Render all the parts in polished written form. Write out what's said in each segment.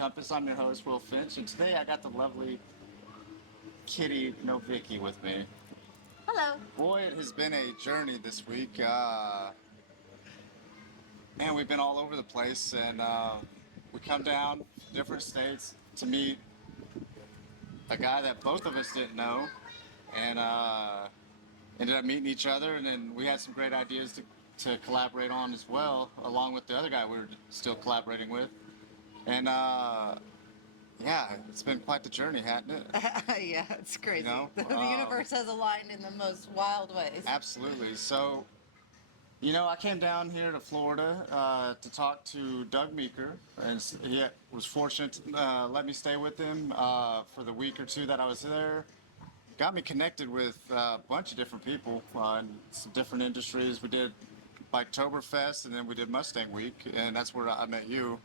Compass. I'm your host, Will Finch, and today I got the lovely kitty Novicky with me. Hello. Boy, it has been a journey this week. Man, we've been all over the place, and we come down different states to meet a guy that both of us didn't know, and ended up meeting each other, and then we had some great ideas to collaborate on as well, along with the other guy we were still collaborating with. And yeah, it's been quite the journey, hasn't it? Yeah, it's crazy. You know, the universe has aligned in the most wild ways. Absolutely. So, I came down here to Florida to talk to Doug Meeker, and he was fortunate to let me stay with him for the week or two that I was there. Got me connected with a bunch of different people in some different industries. We did Biketoberfest, and then we did Mustang Week, and that's where I met you.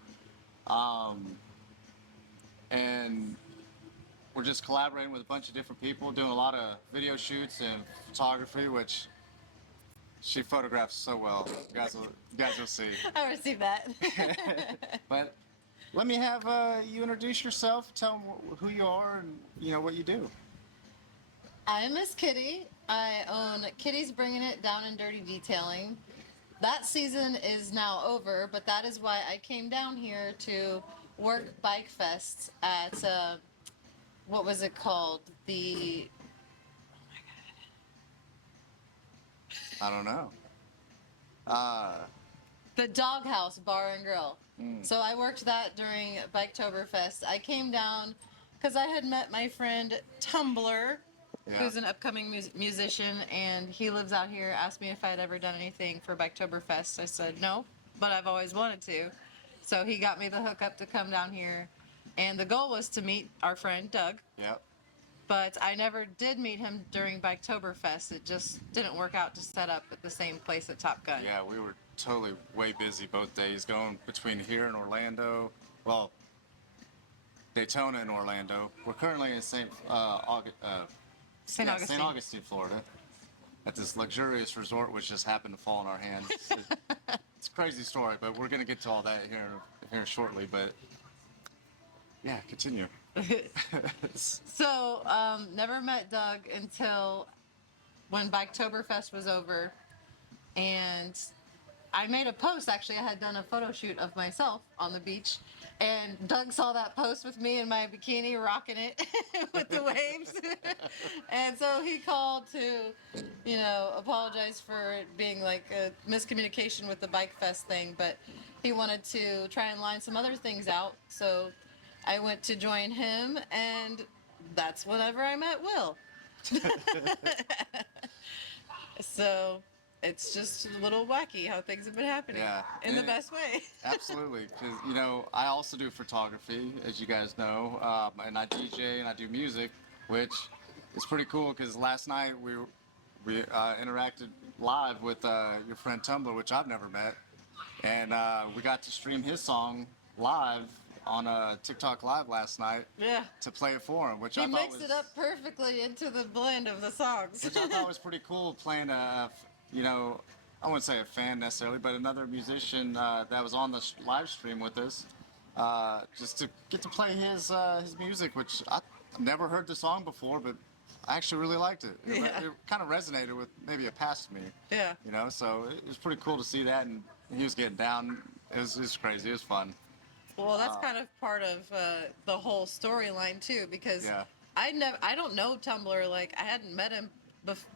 And we're just collaborating with a bunch of different people, doing a lot of video shoots and photography, which she photographs so well. You guys will see. I received that. But let me have you introduce yourself, tell them who you are, and what you do. I'm Miss Kitty. I own Kitty's Bringing It Down and Dirty Detailing. That season is now over, but that is why I came down here to work Bike Fest at, what was it called? Oh my God. I don't know. The Doghouse Bar and Grill. So I worked that during Biketoberfest. I came down because I had met my friend Tumblr, who's an upcoming musician, and he lives out here. Asked me if I had ever done anything for Biketoberfest. I said no, but I've always wanted to. So he got me the hookup to come down here, and the goal was to meet our friend Doug. Yep. But I never did meet him during Biketoberfest. It just didn't work out to set up at the same place at Top Gun. Yeah, we were totally way busy both days, going between here and Orlando. Well, Daytona and Orlando. We're currently in St. Augustine, Florida, at this luxurious resort which just happened to fall in our hands. It's a crazy story, but we're going to get to all that here shortly. But yeah, continue. So, never met Doug until when Biketoberfest was over, and I made a post. Actually, I had done a photo shoot of myself on the beach, and Doug saw that post with me in my bikini rocking it with the waves. And so he called to, apologize for it being like a miscommunication with the Bike Fest thing, but he wanted to try and line some other things out. So I went to join him, and that's whenever I met Will. So it's just a little wacky how things have been happening in the best way. Absolutely, because I also do photography, as you guys know, and I DJ and I do music, which is pretty cool. Because last night we interacted live with your friend Tumblr, which I've never met, and we got to stream his song live on a TikTok live last night. Yeah. To play it for him, which he I thought mixed it up perfectly into the blend of the songs. Which I thought was pretty cool, playing I wouldn't say a fan necessarily, but another musician that was on the live stream with us, just to get to play his music, which I've never heard the song before, but I actually really liked it. It kind of resonated with maybe a past me. Yeah. So it was pretty cool to see that, and he was getting down. It was crazy. It was fun. Well, that's kind of part of the whole storyline too, because Yeah. I don't know Tumblr. Like, I hadn't met him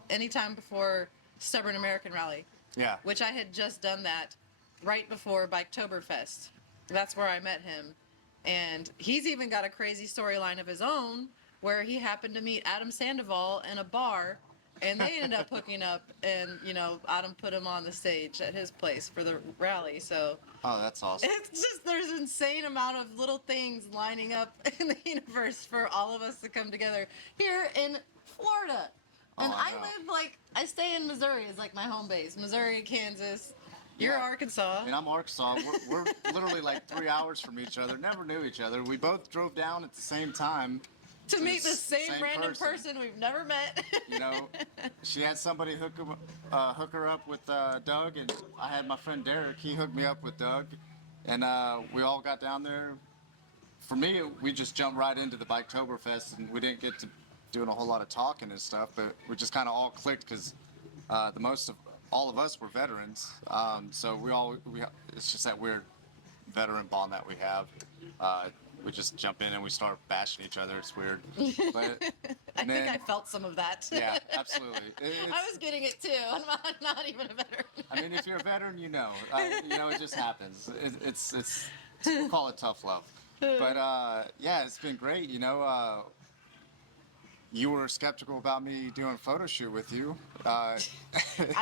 any time before Stubborn American Rally. Yeah. Which I had just done that right before Biketoberfest. That's where I met him. And he's even got a crazy storyline of his own where he happened to meet Adam Sandoval in a bar, and they ended up hooking up, and Adam put him on the stage at his place for the rally. So that's awesome. it's just, there's an insane amount of little things lining up in the universe for all of us to come together here in Florida. And I stay in Missouri is like my home base. Missouri, Kansas. You're Arkansas. And I'm Arkansas. We're literally like 3 hours from each other. Never knew each other. We both drove down at the same time. To meet the same random person we've never met. She had somebody hook her up with Doug, and I had my friend Derek. He hooked me up with Doug, and we all got down there, for me, we just jumped right into the Biketoberfest, and we didn't get to doing a whole lot of talking and stuff, but we just kind of all clicked because the most of all of us were veterans. So it's just that weird veteran bond that we have. We just jump in and we start bashing each other. It's weird. But, I think I felt some of that. Yeah, absolutely. I was getting it too. I'm not even a veteran. I mean, if you're a veteran, you know, it just happens. We'll call it tough love. But yeah, it's been great. You were skeptical about me doing a photo shoot with you. I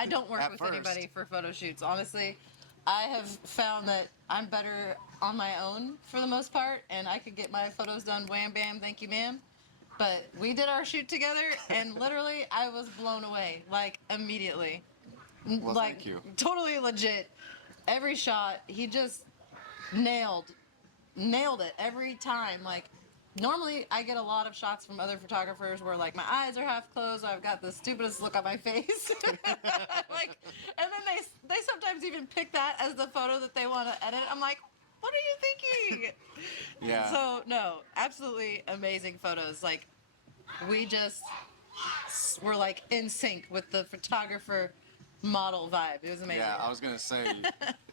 don't work with first. anybody for photo shoots. Honestly, I have found that I'm better on my own for the most part, and I could get my photos done wham bam, thank you ma'am. But we did our shoot together, and literally I was blown away, like immediately. Well, like, thank you. Totally legit. Every shot, he just nailed it every time. Like, normally I get a lot of shots from other photographers where like my eyes are half closed, or I've got the stupidest look on my face. Like, and then they sometimes even pick that as the photo that they want to edit. I'm like, what are you thinking? Yeah. So no, absolutely amazing photos. Like, we just were like in sync with the photographer model vibe. It was amazing. Yeah, I was gonna say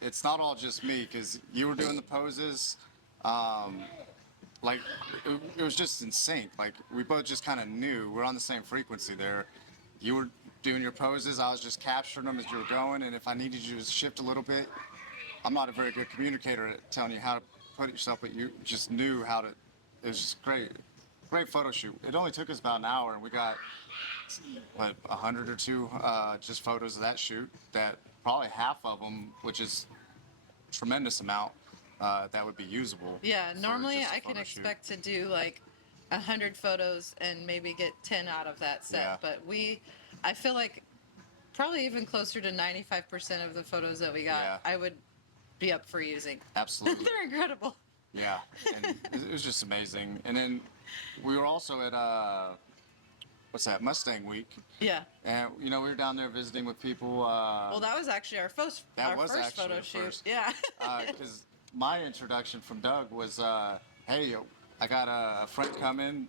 it's not all just me because you were doing the poses. Like it was just in sync. Like we both just kind of knew we're on the same frequency there. You were doing your poses, I was just capturing them as you were going, and if I needed you to shift a little bit, I'm not a very good communicator at telling you how to put it yourself, but you just knew how to. It was just great photo shoot. It only took us about an hour, and we got 100 or two just photos of that shoot. That probably half of them, which is a tremendous amount. That would be usable. Yeah, normally I can photo expect to do like 100 photos and maybe get 10 out of that set. Yeah. But I feel like probably even closer to 95% of the photos that we got, Yeah. I would be up for using. Absolutely. They're incredible. Yeah, and it was just amazing. And then we were also at what's that, Mustang Week, Yeah. and we were down there visiting with people. Well, that was actually our first actually photo the shoot. first. Yeah. Because my introduction from Doug was, hey, I got a friend coming.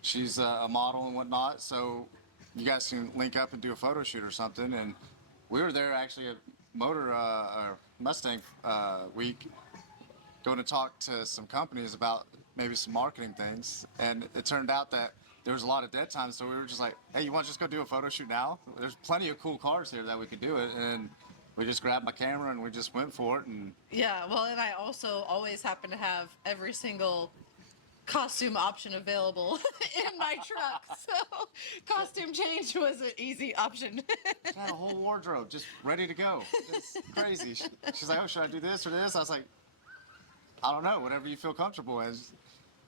She's a model and whatnot, so you guys can link up and do a photo shoot or something. And we were there actually at Mustang Week, going to talk to some companies about maybe some marketing things. And it turned out that there was a lot of dead time, so we were just like, hey, you want to just go do a photo shoot now? There's plenty of cool cars here that we could do it. And we just grabbed my camera and we just went for it. And Yeah, well, and I also always happen to have every single costume option available in my truck. So costume change was an easy option. I had a whole wardrobe just ready to go. It's crazy. She's like, oh, should I do this or this? I was like, I don't know, whatever you feel comfortable as.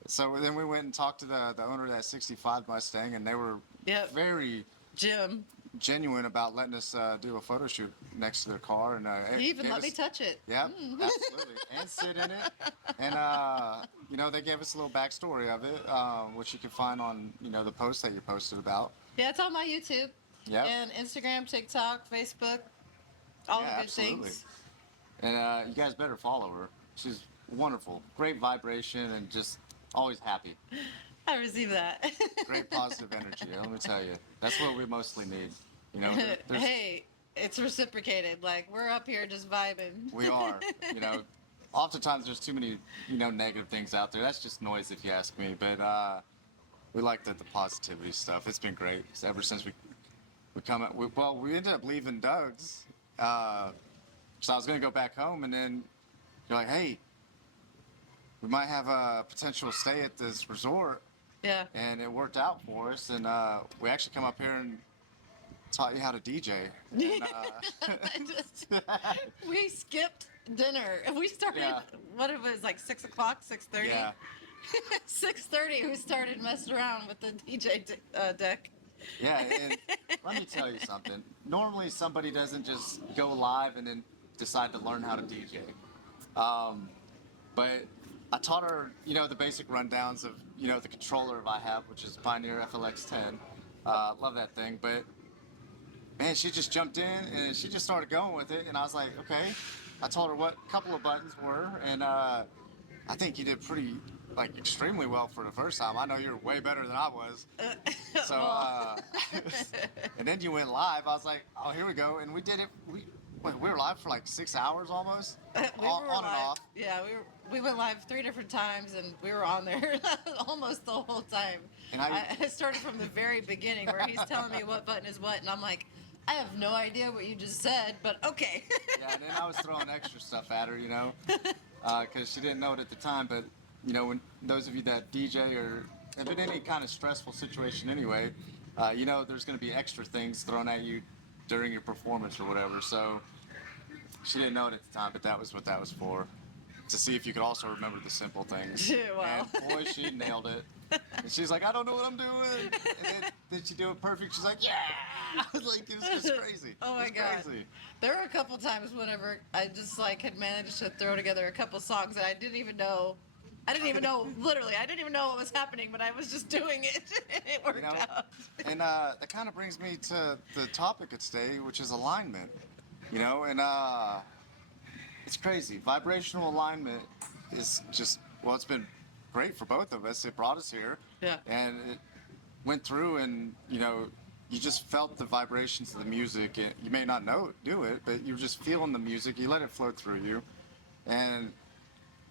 So then we went and talked to the owner of that 65 Mustang, and they were Yep. very Jim, genuine about letting us do a photo shoot next to their car. And he even gave let me us- touch it. Yeah, absolutely. And sit in it. And, they gave us a little backstory of it, which you can find on, the post that you posted about. Yeah, it's on my YouTube. Yeah. And Instagram, TikTok, Facebook, all the good absolutely. things. And you guys better follow her. She's wonderful. Great vibration and just always happy. I receive that. Great positive energy. Let me tell you. That's what we mostly need. There's- Hey, it's reciprocated. Like, we're up here just vibing. we are. Oftentimes there's too many, negative things out there. That's just noise if you ask me. But we like the positivity stuff. It's been great ever since we we ended up leaving Doug's. So I was going to go back home, and then you're like, hey, we might have a potential stay at this resort. Yeah. And it worked out for us. And we actually come up here and taught you how to DJ. And, We skipped dinner. We started, Yeah. what it was, like 6 o'clock, 6:30? yeah. 6:30, we started messing around with the DJ deck. Yeah, and let me tell you something. Normally, somebody doesn't just go live and then decide to learn how to DJ. But I taught her, the basic rundowns of, the controller I have, which is Pioneer FLX10. Love that thing. But, man, she just jumped in and she just started going with it. And I was like, okay. I told her what a couple of buttons were. And I think you did pretty like extremely well for the first time. I know you're way better than I was. So, and then you went live. I was like, oh, here we go. And we did it. We were live for like 6 hours almost, We on were and live. off. Yeah, we went live 3 different times, and we were on there almost the whole time. And I started from the very beginning where he's telling me what button is what, and I'm like, I have no idea what you just said, but okay. Yeah, and then I was throwing extra stuff at her, because she didn't know it at the time. But when those of you that DJ or have been in any kind of stressful situation anyway, there's going to be extra things thrown at you during your performance or whatever. So she didn't know it at the time, but that was what that was for, to see if you could also remember the simple things. Wow. And boy, she nailed it. And she's like, I don't know what I'm doing. And then she do it perfect. She's like, yeah. Like, it was just crazy. Oh my God. Crazy. There were a couple times whenever I just like had managed to throw together a couple songs that I didn't even know. Literally, I didn't even know what was happening, but I was just doing it. It worked out. And that kind of brings me to the topic of today, which is alignment. And it's crazy. Vibrational alignment is just, well, it's been great for both of us. It brought us here. Yeah. And it went through, and you just felt the vibrations of the music. And you may not do it, but you're just feeling the music. You let it flow through you, and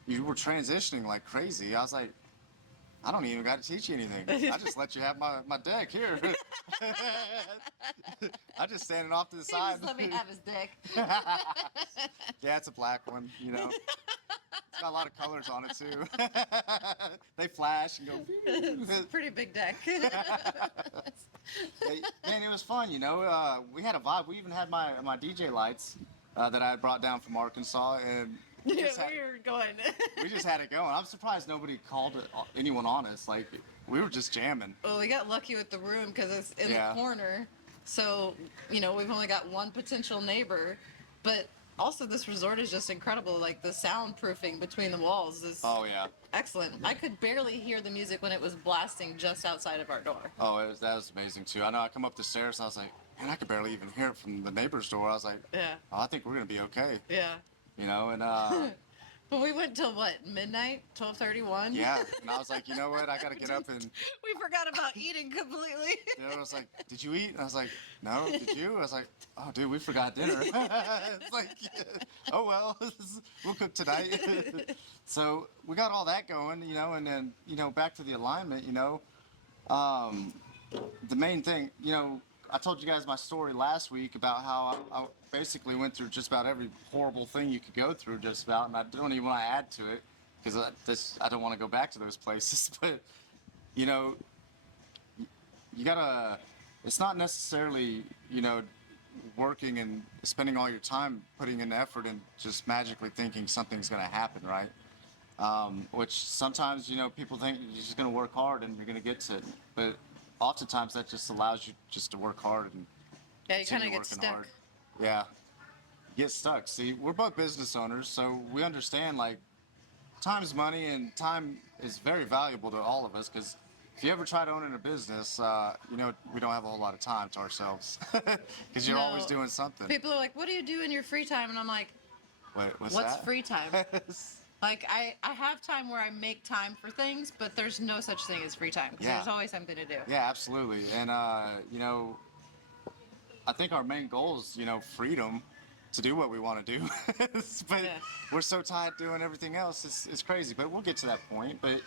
you were transitioning like crazy. I was like, I don't even got to teach you anything. I just let you have my deck here. I just standing off to the side. Just let me have his dick. Yeah, it's a black one. It's got a lot of colors on it too. They flash and go. It's a pretty big deck. Man, it was fun. We had a vibe. We even had my DJ lights that I had brought down from Arkansas, and We were going. we just had it going. I'm surprised nobody called anyone on us. Like, we were just jamming. Well, we got lucky with the room because it's in Yeah. the corner. So, we've only got one potential neighbor. But also, this resort is just incredible. Like, the soundproofing between the walls is Oh, yeah. excellent. I could barely hear the music when it was blasting just outside of our door. Oh, that was amazing, too. I know I come up the stairs, and I was like, man, I could barely even hear it from the neighbor's door. I was like, Yeah. oh, I think we're going to be okay. Yeah. And But we went till what, midnight? 12:31? yeah. And I was like, you know what? I got to get up and... We forgot about eating completely. I was like, did you eat? And I was like, no, did you? I was like, oh, dude, we forgot dinner. It's like, oh, well, we'll cook tonight. So we got all that going, and then, back to the alignment, the main thing, I told you guys my story last week about how I basically went through just about every horrible thing you could go through just about, and I don't even want to add to it because I don't want to go back to those places. But, you gotta, it's not necessarily, working and spending all your time putting in effort and just magically thinking something's going to happen, right? Which sometimes, people think you're just going to work hard and you're going to get to it. But oftentimes that just allows you just to work hard and Yeah, you kind of continue get working stuck. hard. Yeah, get stuck. See, we're both business owners, so we understand, like, time's money, and time is very valuable to all of us, because if you ever try to own a business, we don't have a whole lot of time to ourselves, because you're always No. doing something. People are like, what do you do in your free time? And I'm like, What's what's that? free time? Like, I have time where I make time for things, but there's no such thing as free time, because Yeah. there's always something to do. Yeah, absolutely. And, I think our main goal is, freedom to do what we want to do. But Yeah. we're so tied doing everything else. It's crazy. But we'll get to that point. But,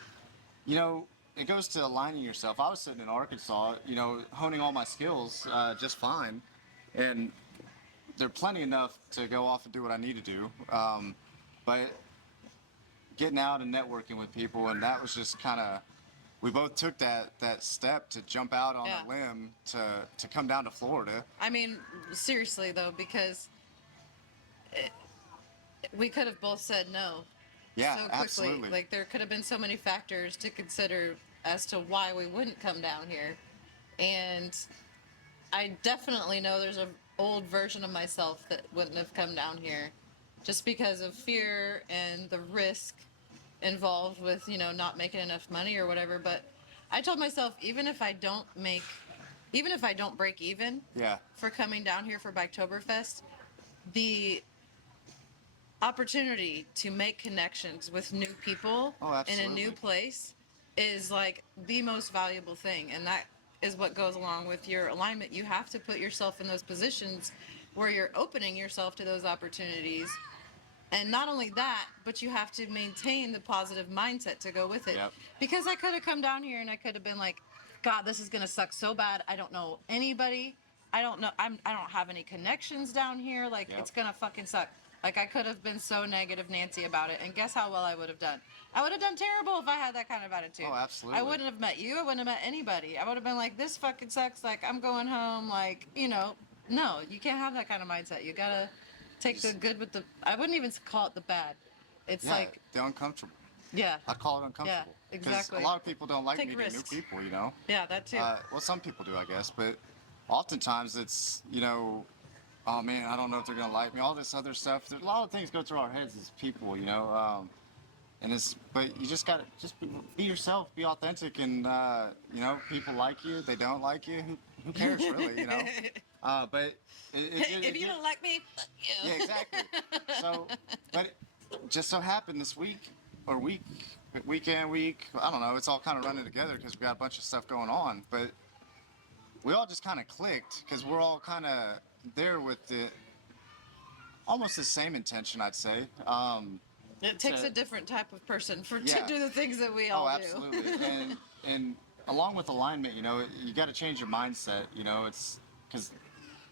it goes to aligning yourself. I was sitting in Arkansas, honing all my skills just fine. And they're plenty enough to go off and do what I need to do. But getting out and networking with people, and that was just kind of, we both took that step to jump out on Yeah. a limb to come down to Florida. I mean, seriously, though, because we could have both said no Yeah, so quickly. absolutely. Like, there could have been so many factors to consider as to why we wouldn't come down here. And I definitely know there's an old version of myself that wouldn't have come down here just because of fear and the risk involved with, not making enough money or whatever. But I told myself, even if I don't break even Yeah, for coming down here for Biketoberfest, the opportunity to make connections with new people Oh, in a absolutely. new place is like the most valuable thing, and that is what goes along with your alignment. You have to put yourself in those positions where you're opening yourself to those opportunities, and not only that, but you have to maintain the positive mindset to go with it. Yep. Because I could have come down here and I could have been like, God, this is gonna suck so bad. I don't know anybody. I don't know. I don't have any connections down here. Like, Yep. it's gonna fucking suck. Like, I could have been so negative Nancy about it, and guess how well I would have done? I would have done terrible if I had that kind of attitude. Oh, absolutely. I wouldn't have met you. I wouldn't have met anybody. I would have been like, this fucking sucks. Like, I'm going home. Like, no, you can't have that kind of mindset. You gotta take the good with the. I wouldn't even call it the bad. It's Yeah, like, the uncomfortable. yeah, I call it uncomfortable. Yeah, exactly. A lot of people don't like Take meeting risks. new people, you know. yeah, that too. Well, some people do, I guess, but oftentimes it's, oh man, I don't know if they're gonna like me. All this other stuff. There's a lot of things go through our heads as people, but you just gotta be yourself, be authentic, and people like you, they don't like you. Who cares, really, But if you don't like me, fuck you. yeah, exactly. So, but it just so happened this week, or weekend, I don't know, it's all kind of running together because we got a bunch of stuff going on, but we all just kind of clicked because we're all kind of there with almost the same intention, I'd say. It takes to- a different type of person to Yeah. do the things that we all Oh, do. absolutely. And along with alignment, you got to change your mindset. It's because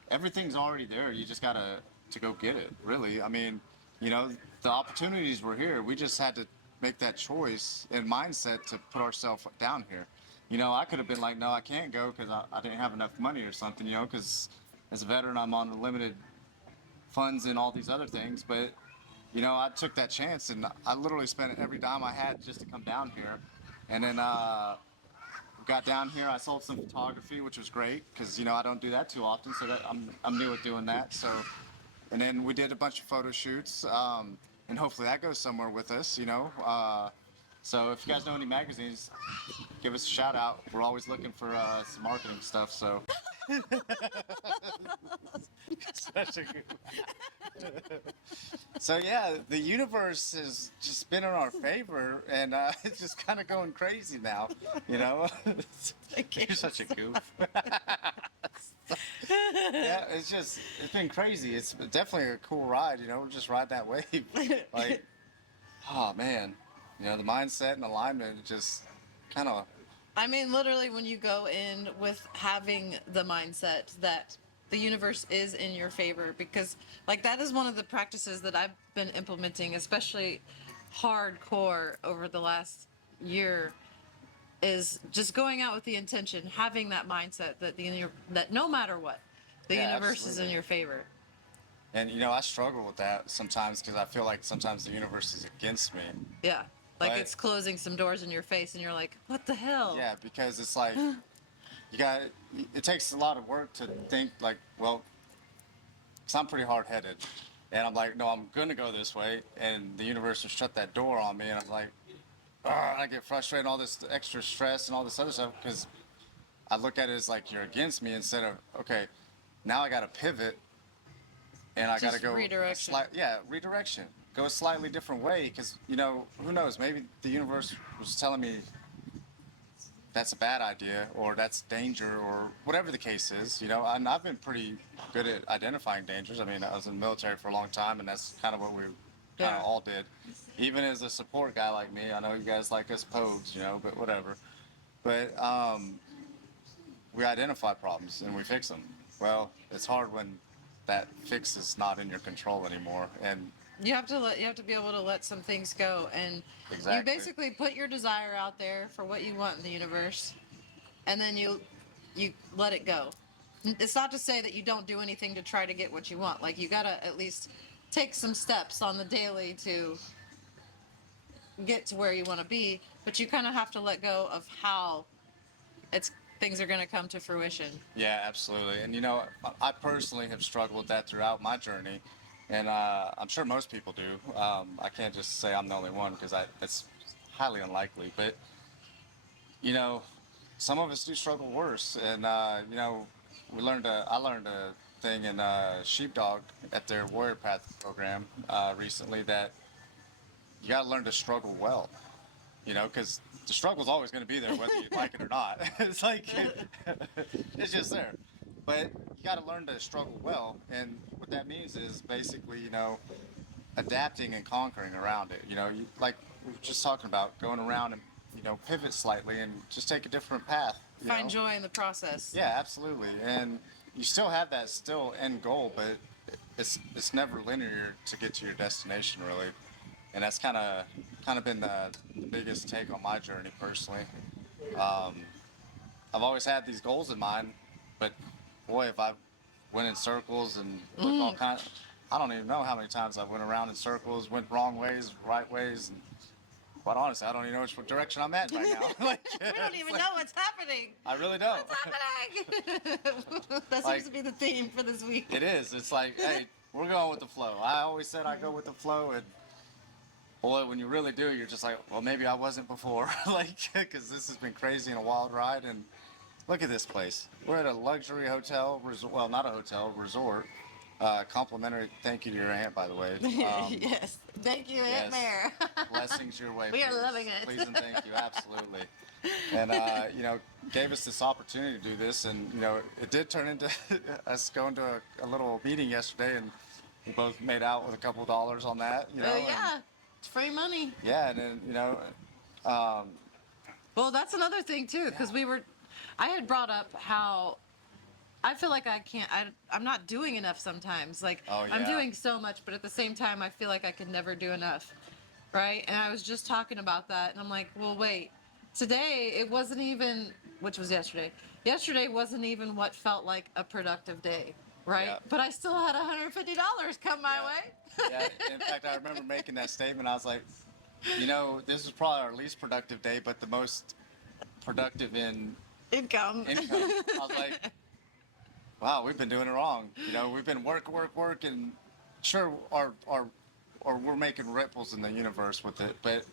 everything's already there. You just gotta to go get it. Really, I mean, the opportunities were here. We just had to make that choice and mindset to put ourselves down here. I could have been like, no, I can't go because I didn't have enough money or something. Because as a veteran, I'm on limited funds and all these other things. But I took that chance and I literally spent every dime I had just to come down here. And then got down here. I sold some photography, which was great because I don't do that too often. So that I'm new at doing that. So, and then we did a bunch of photo shoots, and hopefully that goes somewhere with us. So if you guys know any magazines, give us a shout out. We're always looking for some marketing stuff. So. Such a good. So yeah, the universe has just been in our favor, and it's just kind of going crazy now. You're such a goof. Yeah, it's been crazy. It's definitely a cool ride. We're just riding that wave. Like, oh man, the mindset and alignment just kind of. I mean, literally, when you go in with having the mindset that the universe is in your favor, because, like, that is one of the practices that I've been implementing, especially hardcore over the last year, is just going out with the intention, having that mindset that that no matter what, the Yeah, universe is in absolutely. your favor. And I struggle with that sometimes because I feel like sometimes the universe is against me. Yeah. Like, But- it's closing some doors in your face, and you're like, what the hell? Yeah, because it's like it takes a lot of work to think like, well, 'cause I'm pretty hard-headed, and I'm like, no, I'm gonna go this way, and the universe will shut that door on me, and I'm like, I get frustrated, and all this extra stress and all this other stuff because I look at it as like you're against me instead of okay, now I got to pivot, and I got to Just go redirection. redirection. Go a slightly different way because who knows? Maybe the universe was telling me that's a bad idea or that's danger or whatever the case is. And I've been pretty good at identifying dangers. I mean, I was in the military for a long time, and that's kind of what we kind of Yeah. all did. Even as a support guy like me, I know you guys like us pogues, but whatever. But we identify problems and we fix them. Well, it's hard when that fix is not in your control anymore, and You have to be able to let some things go, and Exactly. you basically put your desire out there for what you want in the universe, and then you let it go. It's not to say that you don't do anything to try to get what you want. Like, you gotta at least take some steps on the daily to get to where you want to be, but you kind of have to let go of how things are going to come to fruition. Yeah, absolutely. And I personally have struggled with that throughout my journey, and I'm sure most people do. I can't just say I'm the only one because that's highly unlikely. But some of us do struggle worse, and I learned to thing in Sheepdog at their Warrior Path program recently that you got to learn to struggle well, you know, because the struggle's always going to be there whether you like it or not. It's like it's just there, but you got to learn to struggle well, and what that means is basically, you know, adapting and conquering around it. You know, like we were just talking about, going around and, you know, pivot slightly and just take a different path. Find joy in the process. Yeah, absolutely. And you still have that still end goal, but it's never linear to get to your destination, really. And that's kind of been the biggest take on my journey personally. Um, I've always had these goals in mind, but boy, if I went in circles and looked all kind, I don't even know how many times I went around in circles, went wrong ways, right ways, and quite honestly, I don't even know which direction I'm at right now. Like, We don't even know what's happening. I really don't. What's happening? That Like, seems to be the theme for this week. It is. It's like, hey, we're going with the flow. I always said I go with the flow, and boy, when you really do, you're just like, well, maybe I wasn't before. Like, because this has been crazy and a wild ride. And look at this place. We're at a luxury hotel, resort, well, not a hotel, resort. Complimentary thank you to your aunt, by the way. Yes. Thank you, Aunt yes. Mare. Blessings your way. We are please. loving it. Please and thank you, absolutely. And you know, gave us this opportunity to do this, and you know, it did turn into us going to a little meeting yesterday, and we both made out with a couple of dollars on that. You know, Yeah. It's free money. yeah, and then you know, Well, that's another thing too, because I had brought up how I feel like I'm not doing enough sometimes. Like, Oh, I'm yeah. doing so much, but at the same time, I feel like I can never do enough. Right? And I was just talking about that, and I'm like, well, wait. Today, it wasn't even, which was yesterday. Yesterday wasn't even what felt like a productive day. Right? Yeah. But I still had $150 come my Yeah. way. yeah. In fact, I remember making that statement. I was like, you know, this is probably our least productive day, but the most productive in Income. income. I was like, wow, we've been doing it wrong. You know, we've been work, and sure, or we're making ripples in the universe with it, but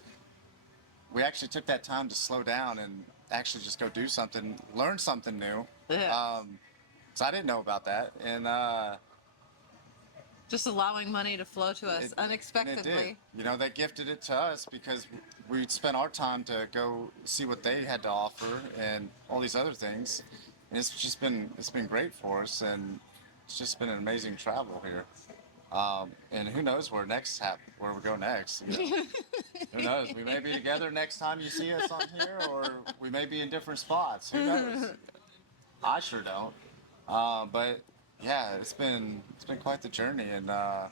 we actually took that time to slow down and actually just go do something, learn something new. Yeah. So I didn't know about that, and Just allowing money to flow to us it unexpectedly. did. You know, they gifted it to us because we spent our time to go see what they had to offer and all these other things. And it's been great for us, and it's just been an amazing travel here. And who knows where we go next? You know? Who knows? We may be together next time you see us on here, or we may be in different spots. Who knows? I sure don't. But yeah, it's been quite the journey, and And our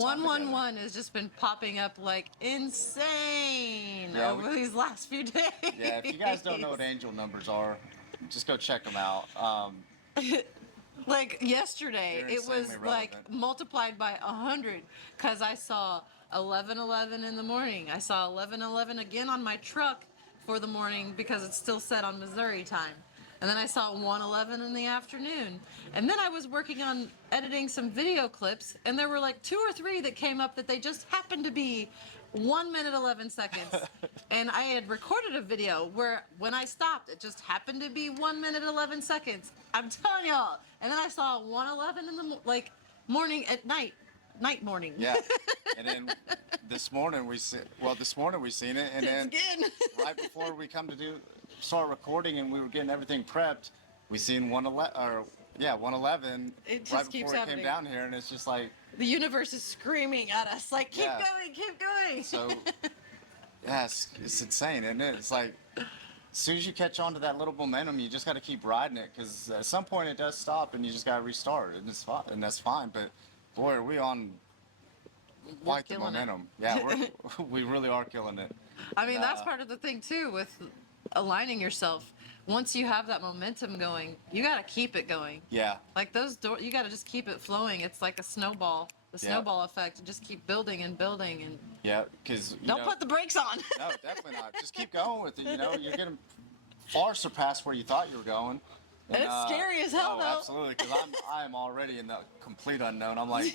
time 111 has just been popping up like insane Yeah, over these last few days. yeah, if you guys don't know what angel numbers are, just go check them out. Like yesterday, They're it was insanely like relevant. multiplied by 100 because I saw 11:11 in the morning. I saw 11:11 again on my truck for the morning because it's still set on Missouri time. And then I saw 1:11 in the afternoon. And then I was working on editing some video clips, and there were like 2 or 3 that came up that they just happened to be 1 minute 11 seconds. And I had recorded a video where when I stopped, it just happened to be 1 minute 11 seconds. I'm telling y'all. And then I saw 1:11 in the morning at morning. Yeah, and then this morning we seen it, and then Again. right before we start recording, and we were getting everything prepped, we seen 111. It just right keeps before it happening. came down here, and it's just like, The universe is screaming at us like, keep Yeah. going, keep going. so yeah, it's insane, isn't it? It's like, as soon as you catch on to that little momentum, you just got to keep riding it, because at some point it does stop, and you just got to restart, and that's fine. But boy, are we on quite the killing it. momentum. Yeah, we really are killing it. I mean, that's part of the thing too with aligning yourself. Once you have that momentum going, you got to keep it going. Yeah, Like those doors, you got to just keep it flowing. It's like a snowball, the Yeah. snowball effect. Just keep building and building, and yeah, because don't put the brakes on. No, definitely not. Just keep going with it. You know, you're gonna far surpass where you thought you were going. And, It's scary as hell, oh, though. absolutely, because I'm already in the complete unknown. I'm like,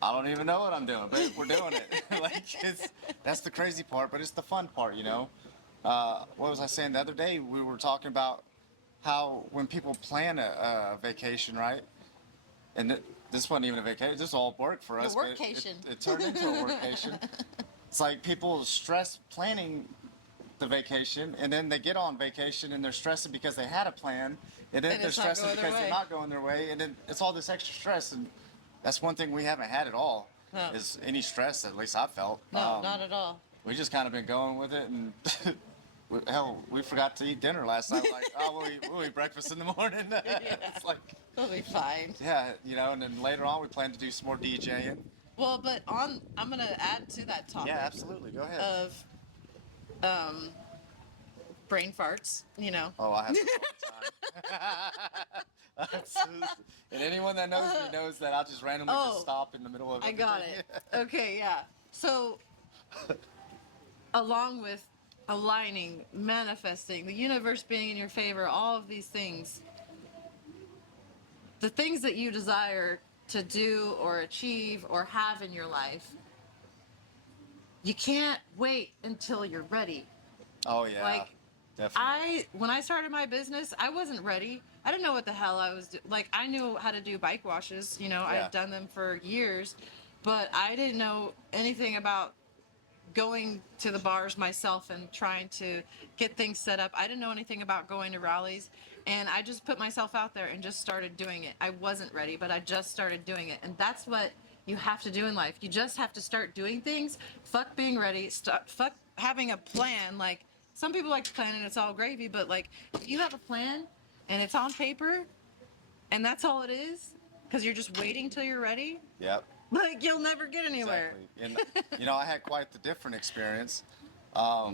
I don't even know what I'm doing, but we're doing it. Like, that's the crazy part, but it's the fun part, you know. What was I saying the other day? We were talking about how when people plan a vacation, right? And this wasn't even a vacation. This was all work for us. The but workcation. It turned into a workation. It's like people stress planning the vacation, and then they get on vacation and they're stressing because they had a plan, and then And they're it's not stressing going their because they're way. not going their way, and then it's all this extra stress. And that's one thing we haven't had at all No. is any stress. At least I felt. No, not at all. We just kind of been going with it, and hell, we forgot to eat dinner last night. We're like, oh, we'll eat breakfast in the morning. It's like, It'll be fine. yeah, you know. And then later on, we plan to do some more DJing. Well, but I'm gonna add to that topic Yeah, absolutely. Go ahead. of um, brain farts. You know. Oh, I have this all the time. And anyone that knows me knows that I'll just randomly just stop in the middle of I got everything. it. Okay, yeah. So, along with aligning, manifesting, the universe being in your favor, all of these things, the things that you desire to do or achieve or have in your life, you can't wait until you're ready. Oh yeah, Like, definitely. When I started my business, I wasn't ready. I didn't know what the hell I was doing. Like, I knew how to do bike washes, you know, Yeah. I've done them for years, but I didn't know anything about going to the bars myself and trying to get things set up. I didn't know anything about going to rallies, and I just put myself out there and just started doing it. I wasn't ready, but I just started doing it. And that's what you have to do in life. You just have to start doing things. Fuck being ready. Fuck having a plan. Like, some people like to plan and it's all gravy, but like, if you have a plan and it's on paper and that's all it is, because you're just waiting till you're ready, Yep. like, you'll never get anywhere. Exactly. And you know, I had quite the different experience. I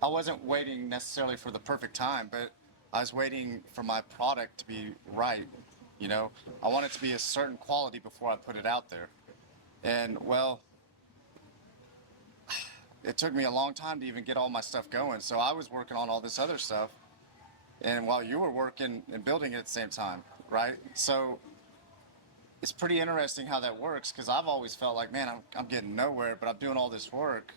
wasn't waiting necessarily for the perfect time, but I was waiting for my product to be right. You know, I want it to be a certain quality before I put it out there. And well, it took me a long time to even get all my stuff going. So I was working on all this other stuff, and while you were working and building it at the same time, right? So it's pretty interesting how that works, because I've always felt like, man, I'm getting nowhere, but I'm doing all this work.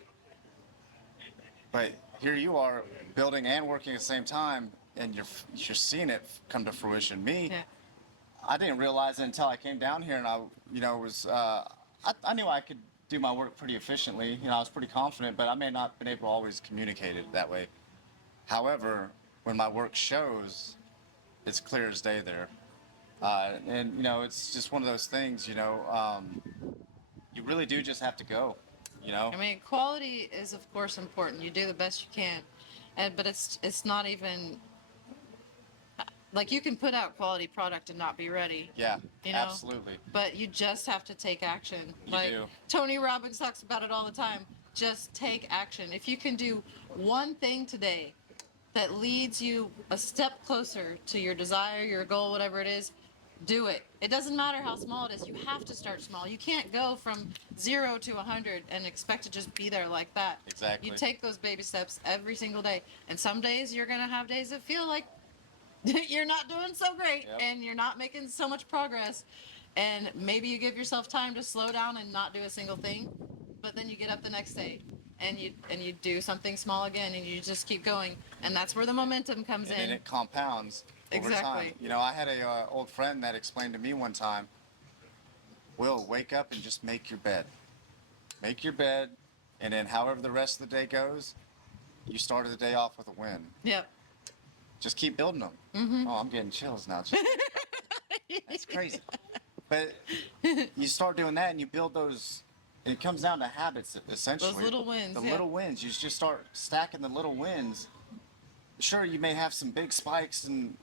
But here you are building and working at the same time, and you're seeing it come to fruition. Me, Yeah. I didn't realize it until I came down here, and I, you know, was I knew I could do my work pretty efficiently. You know, I was pretty confident, but I may not have been able to always communicate it that way. However, when my work shows, it's clear as day there. And you know, it's just one of those things. You know, you really do just have to go. You know. I mean, quality is of course important. You do the best you can, but it's not even like, you can put out quality product and not be ready. Yeah. You know? Absolutely. But you just have to take action. You Like do. Tony Robbins talks about it all the time. Just take action. If you can do one thing today that leads you a step closer to your desire, your goal, whatever it is, do it. It doesn't matter how small it is. You have to start small. You can't go from 0 to 100 and expect to just be there like that. Exactly. You take those baby steps every single day. And some days you're going to have days that feel like you're not doing so great. Yep. And you're not making so much progress. And maybe you give yourself time to slow down and not do a single thing. But then you get up the next day and you do something small again, and you just keep going. And that's where the momentum comes And in. then it compounds over Exactly. time. You know, I had a old friend that explained to me one time, Will, wake up and just make your bed. Make your bed, and then however the rest of the day goes, you started the day off with a win. Yep. Just keep building them. Mm-hmm. Oh, I'm getting chills now. That's crazy. But you start doing that and you build those, and it comes down to habits essentially. Those little wins. The yeah. little wins. You just start stacking the little wins. Sure, you may have some big spikes and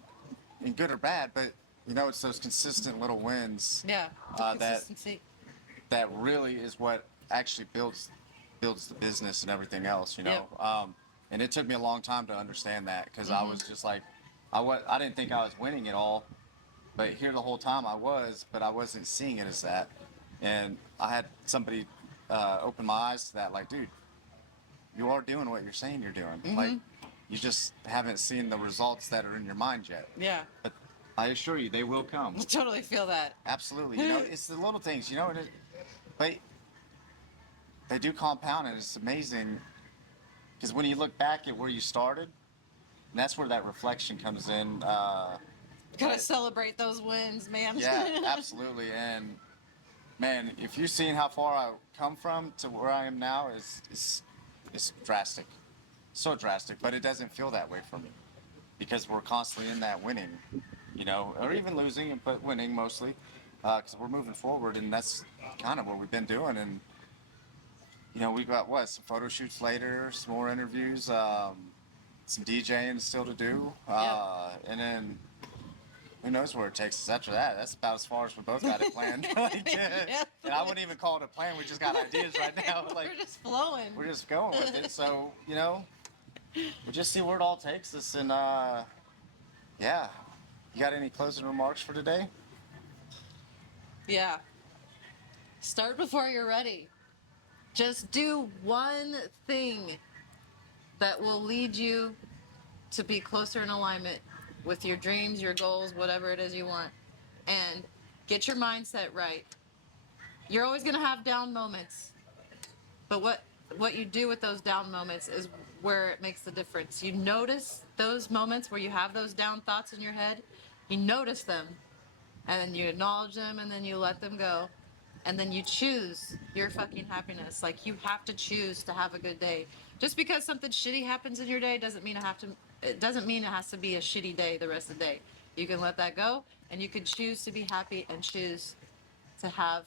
good or bad, but you know, it's those consistent little wins Yeah. that Consistency. that really is what actually builds the business and everything else. You know, and it took me a long time to understand that, because I was just like, I didn't think I was winning it all, but here the whole time I was, but I wasn't seeing it as that. And I had somebody open my eyes to that, like, dude, you are doing what you're saying you're doing. Like, you just haven't seen the results that are in your mind yet. Yeah. But I assure you, they will come. I totally feel that. Absolutely. You know, it's the little things, you know, but they do compound, and it's amazing, because when you look back at where you started, And that's where that reflection comes in. Gotta celebrate those wins, man. Yeah, absolutely. And man, if you've seen how far I come from to where I am now, is drastic, so drastic. But it doesn't feel that way for me because we're constantly in that winning, or even losing, but winning mostly, because we're moving forward, and that's kind of what we've been doing. And we got some photo shoots later, some more interviews, some DJing still to do, and then who knows where it takes us after that. That's about as far as we both got it planned. And I wouldn't even call it a plan. We just got ideas right now. We're just flowing. We're just going with it. So, we'll just see where it all takes us. And, yeah. You got any closing remarks for today? Yeah. Start before you're ready. Just do one thing that will lead you to be closer in alignment with your dreams, your goals, whatever it is you want. And get your mindset right. You're always going to have down moments. But what you do with those down moments is where it makes the difference. You notice those moments where you have those down thoughts in your head. You notice them. And then you acknowledge them, and then you let them go. And then you choose your fucking happiness. Like, you have to choose to have a good day. Just because something shitty happens in your day doesn't mean it doesn't mean it has to be a shitty day the rest of the day. You can let that go, and you can choose to be happy and choose to have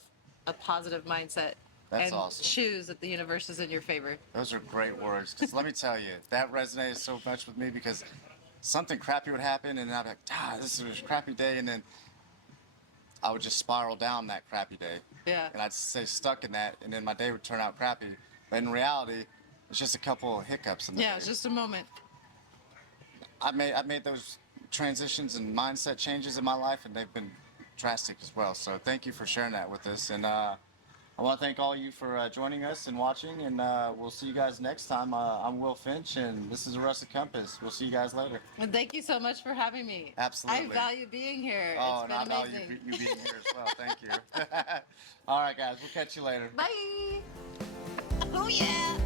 a positive mindset. That's and awesome. Choose that the universe is in your favor. Those are great words. Because let me tell you, that resonated so much with me because something crappy would happen, and I'd be like, this is a crappy day, and then I would just spiral down that crappy day. Yeah. And I'd stay stuck in that, and then my day would turn out crappy. But in reality, it's just a couple of hiccups in the day. Yeah, it's just a moment. I made those transitions and mindset changes in my life, and they've been drastic as well. So thank you for sharing that with us. And I want to thank all you for joining us and watching, and we'll see you guys next time. I'm Will Finch, and this is A Rusted Compass. We'll see you guys later. And thank you so much for having me. Absolutely. I value being here. Oh, It's and been I amazing. value you being here as well. Thank you. All right, guys. We'll catch you later. Bye. Oh, yeah.